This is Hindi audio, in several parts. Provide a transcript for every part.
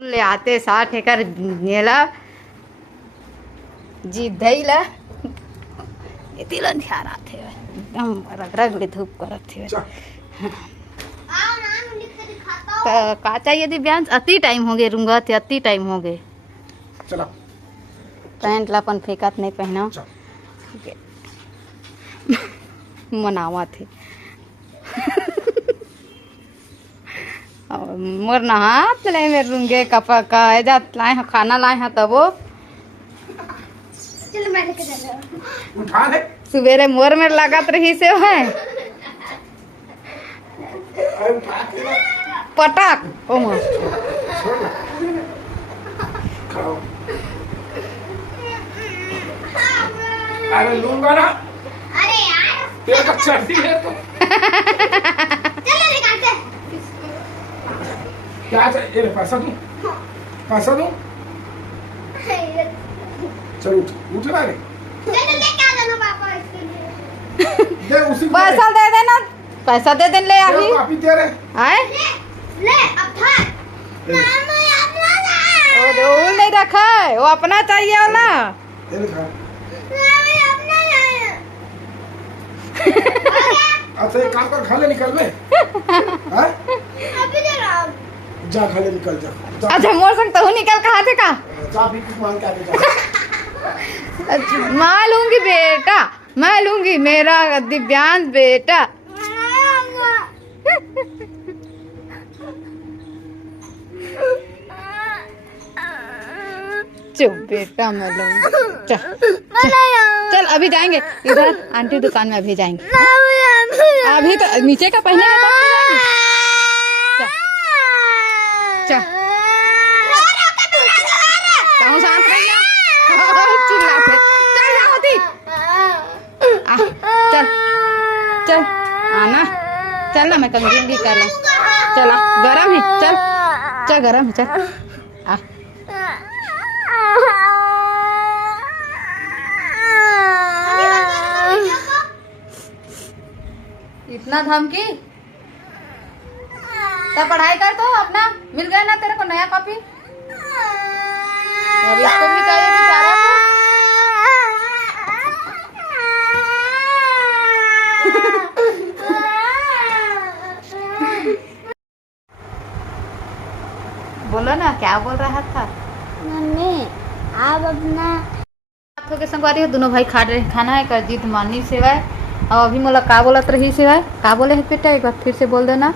ले आते 60 एकड़ नेला जी धैला तिला ध्यान थे एकदम रगड़ धूप करत थे। तो का चाहिए दिव्यांश? अति टाइम हो गए रूंगा थे, अति टाइम हो गए। चला पैंट ला अपन फेंकत नहीं पहना मनावा थे मोर नहा चले मेरे रूंगे कपा का एजा लाए हैं खाना लाए हैं तब वो उठा ले सुबेरे मोर में लागत रही से है पटाक ओ मां खाओ। अरे लूंगा ना। अरे यार तेरे का सर्दी है तो चलो निकालते क्या चाहिए? अरे पैसा दूं, पैसा दूं। चल उठ उठ ना रे। चलो लेके आ जाना पापा इसके लिए। दे उसी को पैसा दे देना, पैसा दे देने ले दे आही काफी दे रे। आए ले अब था मामा अपना ना वो नहीं रखा है, वो अपना चाहिए वाला। दे रे खा। मामा अपना ना अच्छा एक काम कर, खा ले निकल बे। हैं? अभी दे रहा हूं। जा खा ले निकल जा। जा अच्छा मोर संग तहु निकल कहा थे का जा भी कुछ मांग के आके जा। अच्छा, मैं लूंगी बेटा, मैं लूंगी मेरा दिव्यांश बेटा। चुप बेटा मैं लूंगी। चल अभी जाएंगे इधर आंटी दुकान में, अभी जाएंगे। अभी तो नीचे का पहने का चल चल कहूँ शांत रहिए चिल्लाते चल ना होती चल चल आना चल ना मैं कंघी कर ला चला गरम है चल चल गरम है चल आ इतना धमकी तब पढ़ाई कर तो अपना मिल गया ना तेरे को नया कॉपी। अब इसको भी चाहिए बेचारा को। बोलो ना क्या बोल रहा था? मम्मी आप अपना के संगवारी दोनों भाई खा रहे खाना है कर जीत मानी सेवाय। और अभी मोला का बोलत रही सेवाय? का बोले है बेटा? एक बार फिर से बोल देना।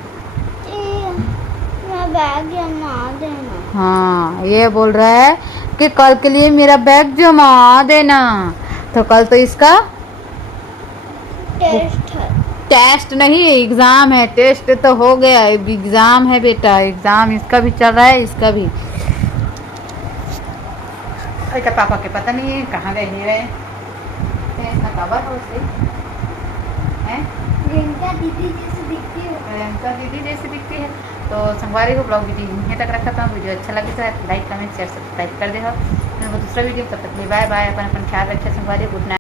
मैं बैग जमा देना। हाँ ये बोल रहा है कि कल के लिए मेरा बैग जमा देना। तो कल तो इसका टेस्ट है। टेस्ट नहीं एग्जाम है। टेस्ट तो हो गया, एग्जाम है बेटा, एग्जाम इसका भी चल रहा है, इसका भी। अरे पापा के पता नहीं है कहाँ गए नहीं रहे इसका कवर है उसे हैं रिंका दीदी जैसे दिखती है। प्रियंका दीदी जैसी दिखती है। तो संगवारी को ब्लॉग वीडियो यहीं तक रखा था। वीडियो अच्छा लगे तो लाइक कमेंट शेयर सब्सक्राइब कर दे। दूसरा वीडियो तब तक बाय बाय। अपन ख्याल रखे संगवारी। Good night.